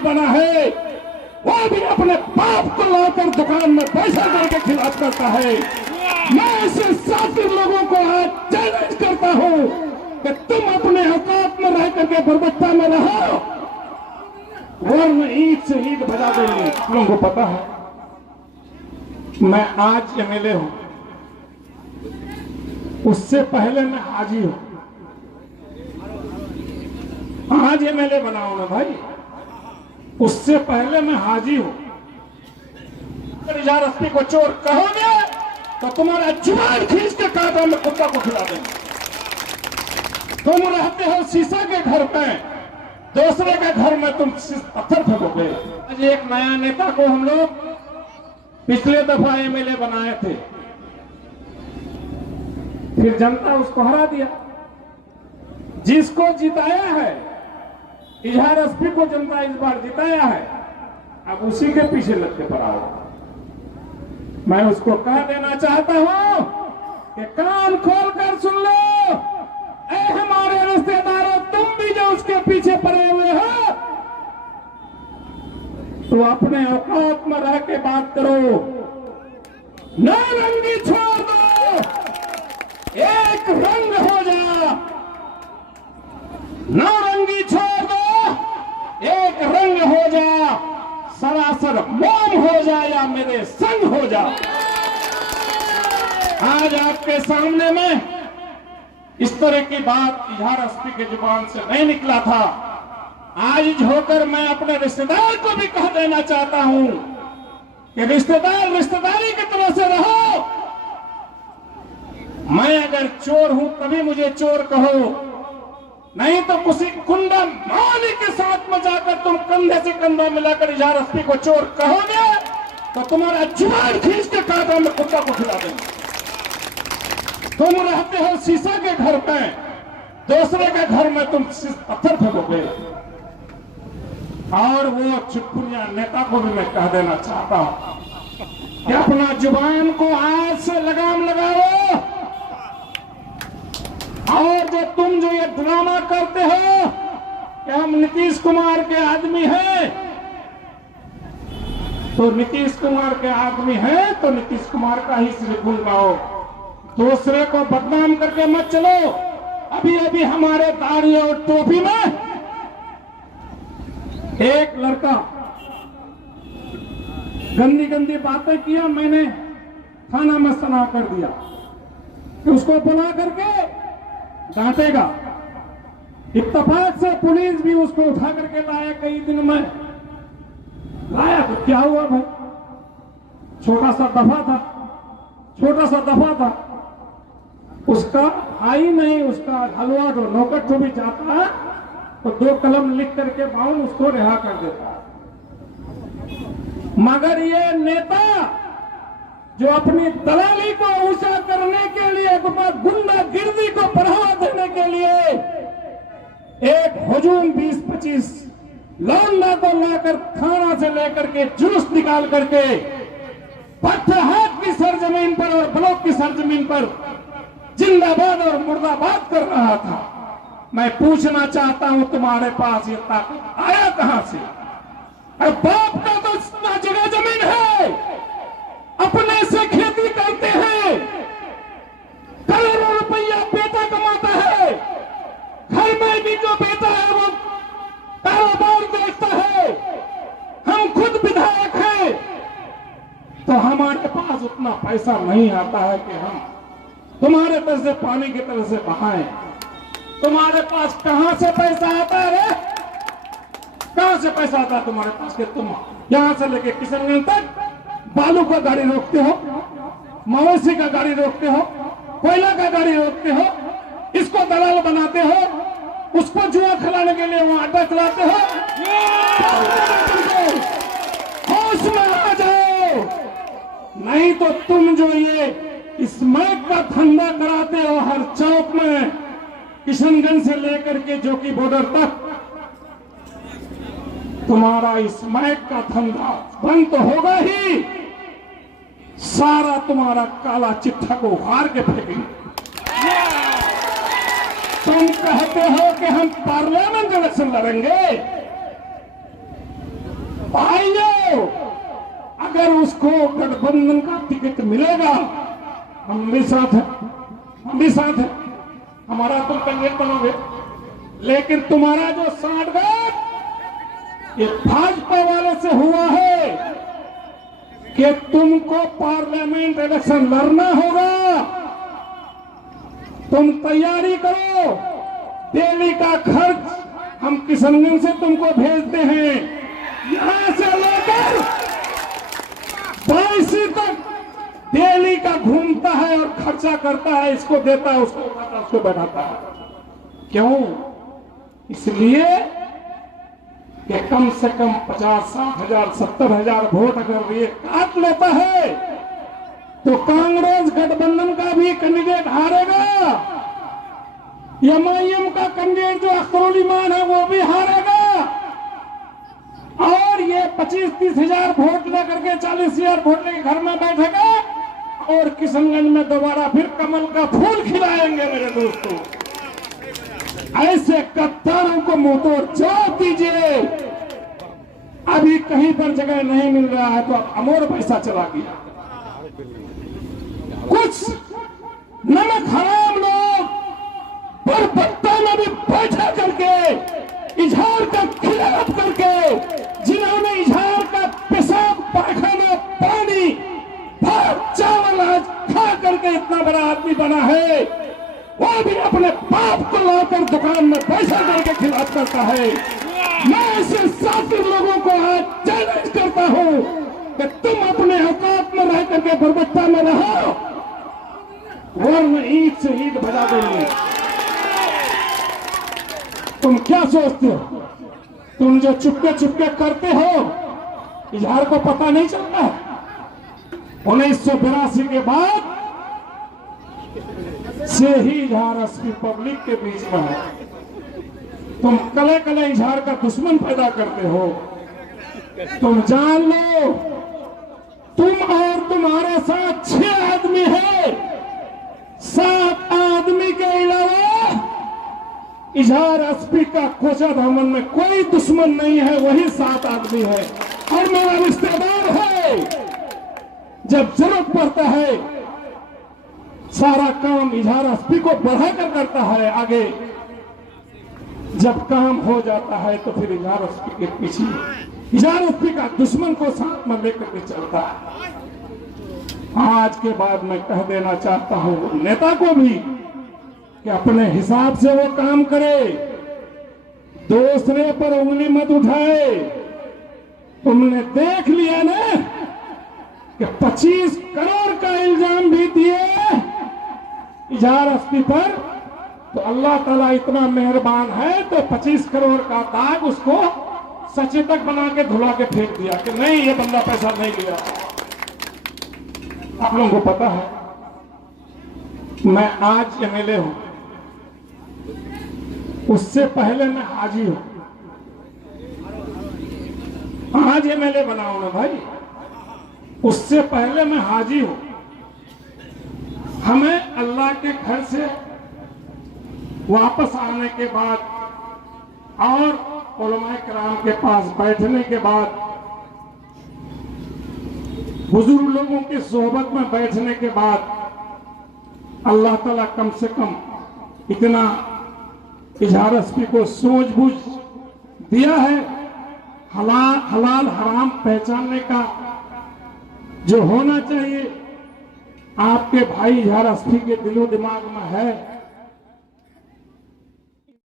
हाजी बना है वो भी अपने बाप को लाकर दुकान में पैसा करके खिलाफ करता है। मैं ऐसे साथी लोगों को आज चैलेंज करता हूं कि तुम अपने औकात में रह करके बर्बत्ता में रहो, वरना ईद से ईद बजा देंगे। लोगों को पता है मैं आज एमएलए हूं, उससे पहले मैं हाजी हूं। आज एमएलए बना हूं ना भाई, उससे पहले मैं हाजी हूं। अगर इजारस्ती को चोर कहोगे तो तुम्हारा जुबान खींच के कांटा में कुत्ता को खिला देंगे। तुम रहते हो शीशा के घर में, दूसरे के घर में तुम पत्थर फेंकोगे। आज एक नया नेता को हम लोग पिछले दफा एमएलए बनाए थे, फिर जनता उसको हरा दिया। जिसको जिताया है, इजहार एसपी को जनता इस बार जिताया है, अब उसी के पीछे लग के पड़ा हो। मैं उसको कह देना चाहता हूं कि कान खोल कर सुन लो, ऐ हमारे रिश्तेदारों, तुम भी जो उसके पीछे पड़े हुए हो तो अपने औकात में रह के बात करो। नारंगी छोड़ दो, एक रंग हो जा। नारंगी छोड़ दो, एक रंग हो जा। सरासर मोम हो जा या मेरे संग हो जा। आज आपके सामने में इस तरह की बात इजहार एसपी के जुबान से नहीं निकला था। आज होकर मैं अपने रिश्तेदार को भी कह देना चाहता हूं कि रिश्तेदार रिश्तेदारी की तरह से रहो। मैं अगर चोर हूं तभी मुझे चोर कहो, नहीं तो किसी कुंडा माली के साथ में जाकर तुम कंधे से कंधा मिलाकर इजहार एसपी को चोर कहोगे तो तुम्हारा जुबान खींच के कांटा में कुत्ता को खिला देंगे। तुम रहते हो शीशा के घर में, दूसरे के घर में तुम पत्थर फेंकोगे। और वो चुटपुनिया नेता को भी मैं कह देना चाहता हूं कि अपना जुबान को आज से लगाम लगाओ। और जो तुम जो ये ड्रामा करते हो कि हम नीतीश कुमार के आदमी हैं, तो नीतीश कुमार के आदमी हैं तो नीतीश कुमार का ही सिर्फ लगाओ, दूसरे को बदनाम करके मत चलो। अभी अभी हमारे दाढ़ी और टोपी में एक लड़का गंदी गंदी बातें किया, मैंने थाना में सना कर दिया कि उसको बुला करके डांटेगा। इत्तेफाक से पुलिस भी उसको उठा करके लाया, कई दिन में लाया तो क्या हुआ भाई, छोटा सा दफा था। उसका भाई नहीं, उसका हलवा जो नौकर जो भी जाता है तो 2 कलम लिख करके बाउन उसको रिहा कर देता है। मगर ये नेता जो अपनी दलाली को ऊंचा करने के लिए, गुंडागिर्दी को बढ़ावा देने के लिए एक हुजूम 20-25 लौंडा को लाकर थाना से लेकर के जुलूस निकाल करके पत्थरहाट की सरजमीन पर और ब्लॉक की सरजमीन पर जिंदाबाद और मुर्दाबाद कर रहा था। मैं पूछना चाहता हूं तुम्हारे पास ये ताकत आया कहां से? अरे बाप का तो इतना जगह जमीन है, अपने से खेती करते हैं, करोड़ों रुपया बेटा कमाता है, घर में भी जो बेटा है वो कारोबार देखता है। हम खुद विधायक हैं तो हमारे पास उतना पैसा नहीं आता है कि हम तुम्हारे तरह से पानी की तरह से बहाएं। तुम्हारे पास कहां से पैसा आता है रे? कहां से पैसा आता है तुम्हारे पास कि तुम यहां से लेके किशनगंज तक बालू का गाड़ी रोकते हो, मवेशी का गाड़ी रोकते हो, कोयला का गाड़ी रोकते हो, इसको दलाल बनाते हो, उसको जुआ खिलाने के लिए वहां अड्डा चलाते हो। होश में आ जाओ, नहीं तो तुम जो ये स्मैक का धंधा कराते हो हर चौक में, किशनगंज से लेकर के जोकी बॉर्डर तक, तुम्हारा स्मैक का धंधा बंद तो होगा ही, सारा तुम्हारा काला चिट्ठा को उखाड़ के फेंकेंगे। तुम कहते हो कि हम पार्लियामेंट इलेक्शन लड़ेंगे, भाइयों, अगर उसको गठबंधन का टिकट मिलेगा, हम भी साथ हैं, हम भी साथ हैं, हमारा तुम कैंडिडेट बनोगे। लेकिन तुम्हारा जो सांठगांठ ये भाजपा वाले से हुआ है कि तुमको पार्लियामेंट इलेक्शन लड़ना होगा। तुम तैयारी करो, दिल्ली का खर्च हम किशनगंज से तुमको भेजते हैं, यहां से लेकर बाईसी तक दिल्ली का घूमता है और खर्चा करता है, इसको देता है, उसको उठाता है, उसको बैठाता है। क्यों? इसलिए कि कम से कम 50-60,000 70,000 वोट अगर ये काट लेता है तो कांग्रेस गठबंधन का भी कैंडिडेट हारेगा, एमआईएम का कैंडिडेट जो अख्तरुल ईमान है वो भी हारेगा, और ये 25-30 हजार वोट लेकर के 40,000 वोट लेकर घर में बैठेगा और किशनगंज में दोबारा फिर कमल का फूल खिलाएंगे। मेरे दोस्तों, ऐसे गद्दारों को मुंह तोड़ जवाब दीजिए। अभी कहीं पर जगह नहीं मिल रहा है तो अब अमोर पैसा चला गया। कुछ नमक हराम लोग बरबत्ता में भी बैठा करके इजहार का खिलाफ करके, जिन्होंने इजहार का पेशाब पायखाना पानी भात चावल आज खा करके इतना बड़ा आदमी बना है, वो भी अपने बाप को लाकर दुकान में पैसा करके खिलाफ करता है। मैं ऐसे साथी लोगों को आज चैलेंज करता हूं कि तुम अपने औकात में रह करके बरबत्ता में रहो, वरना ईद से ईद बजा देंगे। तुम क्या सोचते हो? तुम जो चुपके चुपके करते हो, इजहार को पता नहीं चलता। 1982 के बाद से ही इजहार असली पब्लिक के बीच में है। तुम कले कले इजहार का दुश्मन पैदा करते हो। तुम जान लो, तुम और तुम्हारे साथ 6 आदमी है, 7 आदमी के अलावा इजहार एसपी का कोचा दामन में कोई दुश्मन नहीं है, वही 7 आदमी है और मेरा रिश्तेदार है। जब जरूरत पड़ता है सारा काम इजहार एसपी को बढ़ाकर करता है आगे, जब काम हो जाता है तो फिर इजहार एसपी के पीछे, इजहार एसपी का दुश्मन को साथ में लेकर के चलता है। आज के बाद मैं कह देना चाहता हूं नेता को भी कि अपने हिसाब से वो काम करे, दूसरे पर उंगली मत उठाए। तुमने देख लिया ना कि 25 करोड़ का इल्जाम भी दिए इजहार एसपी पर, तो अल्लाह ताला इतना मेहरबान है तो 25 करोड़ का दाग उसको सचेतक बना के धुला के फेंक दिया कि नहीं, ये बंदा पैसा नहीं लिया। आप लोगों को पता है मैं आज एमएलए हूं, उससे पहले मैं हाजी हूं। आज एमएलए बना हूं ना भाई, उससे पहले मैं हाजी हूं। हमें अल्लाह के घर से वापस आने के बाद और उलमाए किराम के पास बैठने के बाद, बुजुर्ग लोगों की सोहबत में बैठने के बाद अल्लाह ताला कम से कम इतना इजहार एसपी को सूझबूझ दिया है। हलाल हराम पहचानने का जो होना चाहिए आपके भाई इजहार एसपी के दिलो दिमाग में है।